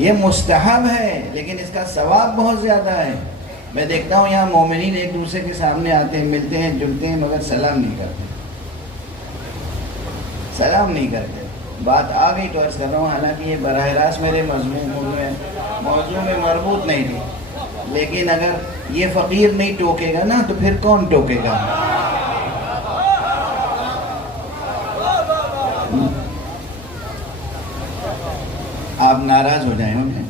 یہ مستحب ہے لیکن اس کا ثواب بہت زیادہ ہے۔ میں دیکھتا ہوں یہاں مومنین ایک دوسرے کے سامنے آتے ہیں، ملتے ہیں، جلتے ہیں، مگر سلام نہیں کرتے، سلام نہیں کرتے۔ بات آ گئی تو عرض کر رہا ہوں، حالانکہ یہ براہ راست میرے موضوع میں مربوط نہیں تھی، لیکن اگر یہ فقیر نہیں ٹوکے گا نا تو پھر کون ٹوکے گا؟ آپ ناراض ہو جائیں گے،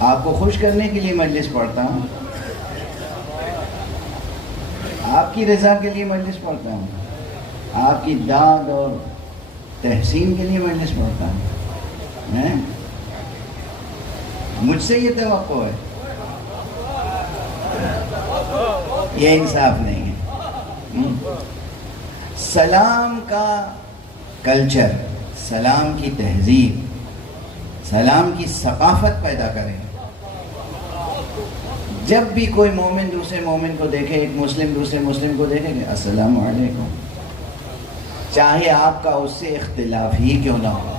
آپ کو خوش کرنے کے لیے مجلس پڑھتا ہوں، آپ کی رضا کے لیے مجلس پڑھتا ہوں، آپ کی داد اور تحسین کے لیے مجلس پڑھتا ہوں۔ مجھ سے یہ توقع ہے، یہ انصاف نہیں ہے۔ سلام کا کلچر، سلام کی تہذیب، سلام کی ثقافت پیدا کریں۔ جب بھی کوئی مومن دوسرے مومن کو دیکھے، ایک مسلم دوسرے مسلم کو دیکھے کہ السلام علیکم، چاہے آپ کا اس سے اختلاف ہی کیوں نہ ہو۔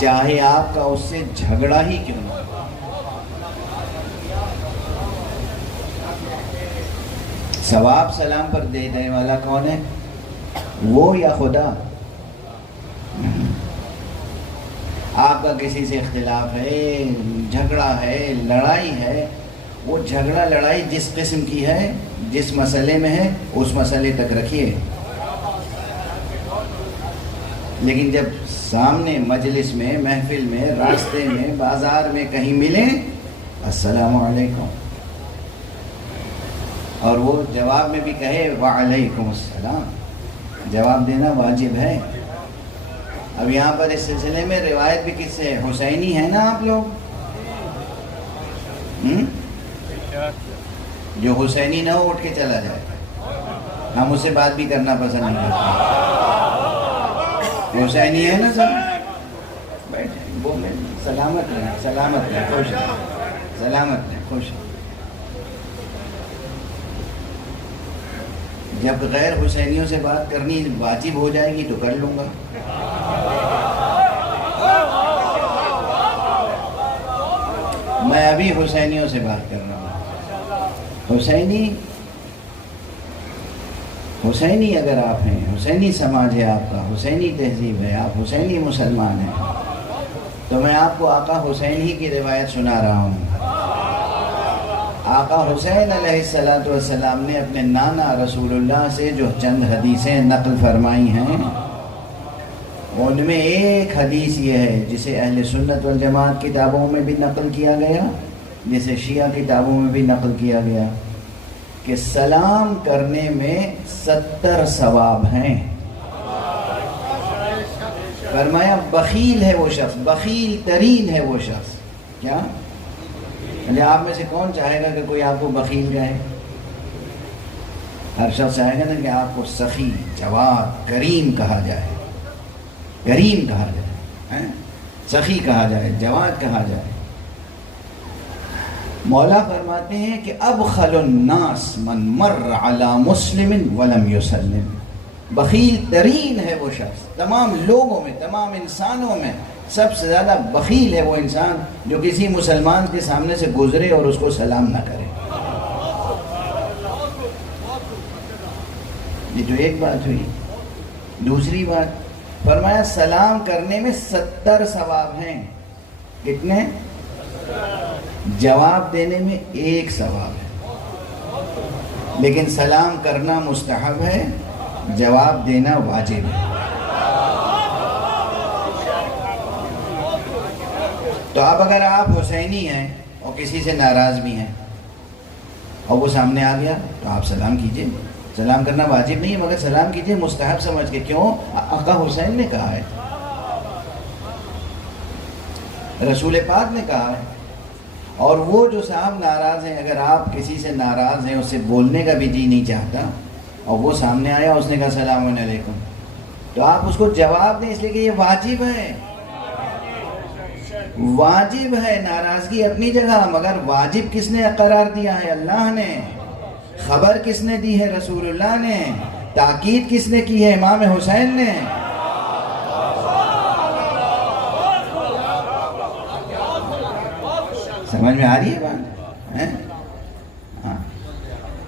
چاہے آپ کا اس سے جھگڑا ہی کیوں نہ ہو۔ ثواب سلام پر دینے والا کون ہے؟ وہ یا خدا؟ آپ کا کسی سے اختلاف ہے، جھگڑا ہے، لڑائی ہے، وہ جھگڑا لڑائی جس قسم کی ہے، جس مسئلے میں ہے، اس مسئلے تک رکھیے۔ لیکن جب سامنے مجلس میں، محفل میں، راستے میں، بازار میں کہیں ملیں، السلام علیکم، اور وہ جواب میں بھی کہے وعلیکم السلام، جواب دینا واجب ہے۔ اب یہاں پر اس سلسلے میں روایت بھی کس سے ہے؟ حسینی ہے نا آپ لوگ؟ جو حسینی نہ ہو اٹھ کے چلا جائے، ہم اس سے بات بھی کرنا پسند نہیں کرتے۔ حسینی ہے نا سب؟ بیٹھے بولے سلامت رہیں، سلامت رہیں، خوش رہیں، سلامت رہیں، خوش رہیں۔ جب غیر حسینیوں سے بات کرنی واجب ہو جائے گی تو کر لوں گا۔ میں ابھی حسینیوں سے بات کر رہا ہوں۔ حسینی اگر آپ ہیں، حسینی سماج ہے آپ کا، حسینی تہذیب ہے، آپ حسینی مسلمان ہیں، تو میں آپ کو آقا حسین ہی کی روایت سنا رہا ہوں۔ آقا حسین علیہ السلام نے اپنے نانا رسول اللہ سے جو چند حدیثیں نقل فرمائی ہیں، ان میں ایک حدیث یہ ہے جسے اہل سنت والجماعت کتابوں میں بھی نقل کیا گیا، جسے شیعہ کتابوں میں بھی نقل کیا گیا، کہ سلام کرنے میں 70 ثواب ہیں۔ فرمایا بخیل ہے وہ شخص، بخیل ترین ہے وہ شخص۔ کیا؟ آپ میں سے کون چاہے گا کہ کوئی آپ کو بخیل کہے؟ ہر شخص چاہے گا نا کہ آپ کو سخی، جواد، کریم کہا جائے، کریم کہا جائے، سخی کہا جائے، جواد کہا جائے۔ مولا فرماتے ہیں کہ ابخل الناس من مر علی مسلم ولم یسلم، بخیل ترین ہے وہ شخص، تمام لوگوں میں، تمام انسانوں میں سب سے زیادہ بخیل ہے وہ انسان جو کسی مسلمان کے سامنے سے گزرے اور اس کو سلام نہ کرے۔ یہ تو ایک بات ہوئی۔ دوسری بات فرمایا سلام کرنے میں 70 ثواب ہیں۔ کتنے؟ جواب دینے میں 1 ثواب ہے، لیکن سلام کرنا مستحب ہے، جواب دینا واجب ہے۔ تو اب اگر آپ حسینی ہیں اور کسی سے ناراض بھی ہیں اور وہ سامنے آ گیا تو آپ سلام کیجئے، سلام کرنا واجب نہیں ہے مگر سلام کیجئے مستحب سمجھ کے۔ کیوں؟ آقا حسین نے کہا ہے، رسول پاک نے کہا ہے۔ اور وہ جو صاحب ناراض ہیں، اگر آپ کسی سے ناراض ہیں، اس سے بولنے کا بھی جی نہیں چاہتا اور وہ سامنے آیا، اس نے کہا السلام علیکم، تو آپ اس کو جواب دیں، اس لیے کہ یہ واجب ہے، واجب ہے۔ ناراضگی اپنی جگہ، مگر واجب کس نے قرار دیا ہے؟ اللہ نے۔ خبر کس نے دی ہے؟ رسول اللہ نے۔ تاکید کس نے کی ہے؟ امام حسین نے۔ سمجھ میں آ رہی ہے بات؟ ہاں،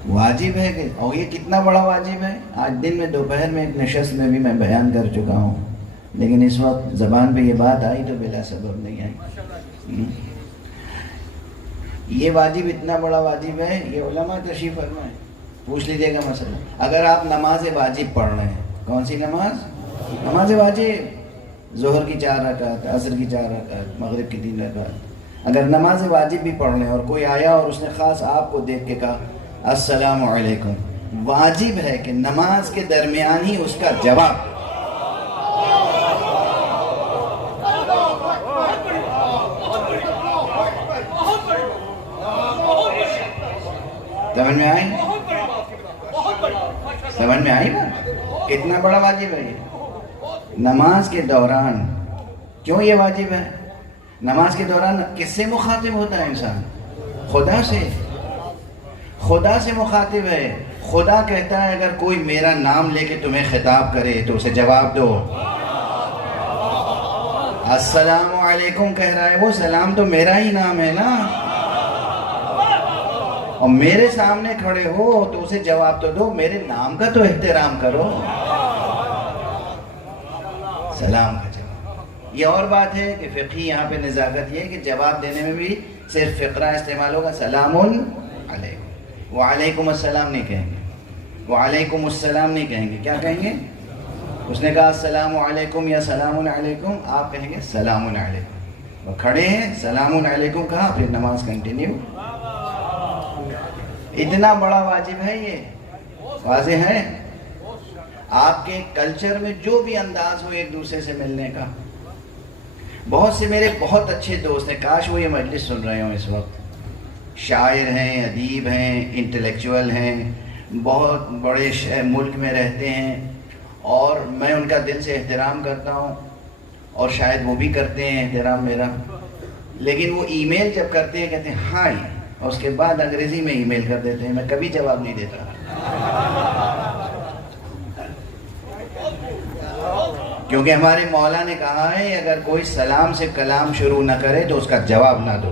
واجب ہے کہ، اور یہ کتنا بڑا واجب ہے۔ آج دن میں دوپہر میں ایک نشست میں بھی میں بیان کر چکا ہوں، لیکن اس وقت زبان پہ یہ بات آئی تو بلا سبب نہیں آئی۔ یہ واجب اتنا بڑا واجب ہے، یہ علماء تشریف فرمائیں، پوچھ لیجیے گا مسئلہ۔ اگر آپ نماز واجب پڑھ رہے ہیں، کون سی نماز؟ نماز واجب، ظہر کی 4 رکعت، عصر کی 4 رکعت، مغرب کی 3 رکعت۔ اگر نماز واجب بھی پڑھ رہے ہیں اور کوئی آیا اور اس نے خاص آپ کو دیکھ کے کہا السلام علیکم، واجب ہے کہ نماز کے درمیان ہی اس کا جواب۔ سمجھ میں آئی؟ سمجھ میں آئی نا؟ کتنا بڑا واجب ہے یہ نماز کے دوران۔ کیوں یہ واجب ہے؟ نماز کے دوران کس سے مخاطب ہوتا ہے انسان؟ خدا سے۔ خدا سے مخاطب ہے۔ خدا کہتا ہے اگر کوئی میرا نام لے کے تمہیں خطاب کرے تو اسے جواب دو۔ السلام علیکم کہہ رہا ہے، وہ سلام تو میرا ہی نام ہے نا، اور میرے سامنے کھڑے ہو تو اسے جواب تو دو، میرے نام کا تو احترام کرو۔ سلام کا جواب۔ یہ اور بات ہے کہ فقہی یہاں پہ نزاکت یہ ہے کہ جواب دینے میں بھی صرف فقرہ استعمال ہوگا، سلام علیکم، وعلیکم السلام نہیں کہیں گے، وعلیکم السلام نہیں کہیں گے۔ کیا کہیں گے؟ اس نے کہا السلام علیکم یا سلام علیکم، آپ کہیں گے سلام علیکم۔ وہ کھڑے ہیں، سلام علیکم کہا، پھر نماز کنٹینیو۔ اتنا بڑا واجب ہے یہ، واضح ہے۔ آپ کے کلچر میں جو بھی انداز ہو ایک دوسرے سے ملنے کا، بہت سے میرے بہت اچھے دوست ہیں، کاش وہ یہ مجلس سن رہے ہوں اس وقت، شاعر ہیں، ادیب ہیں، انٹلیکچوئل ہیں، بہت بڑے ملک میں رہتے ہیں، اور میں ان کا دل سے احترام کرتا ہوں، اور شاید وہ بھی کرتے ہیں احترام میرا، لیکن وہ ای میل جب کرتے ہیں کہتے ہیں ہائی، اور اس کے بعد انگریزی میں ای میل کر دیتے ہیں، میں کبھی جواب نہیں دیتا، کیونکہ ہمارے مولا نے کہا ہے اگر کوئی سلام سے کلام شروع نہ کرے تو اس کا جواب نہ دو۔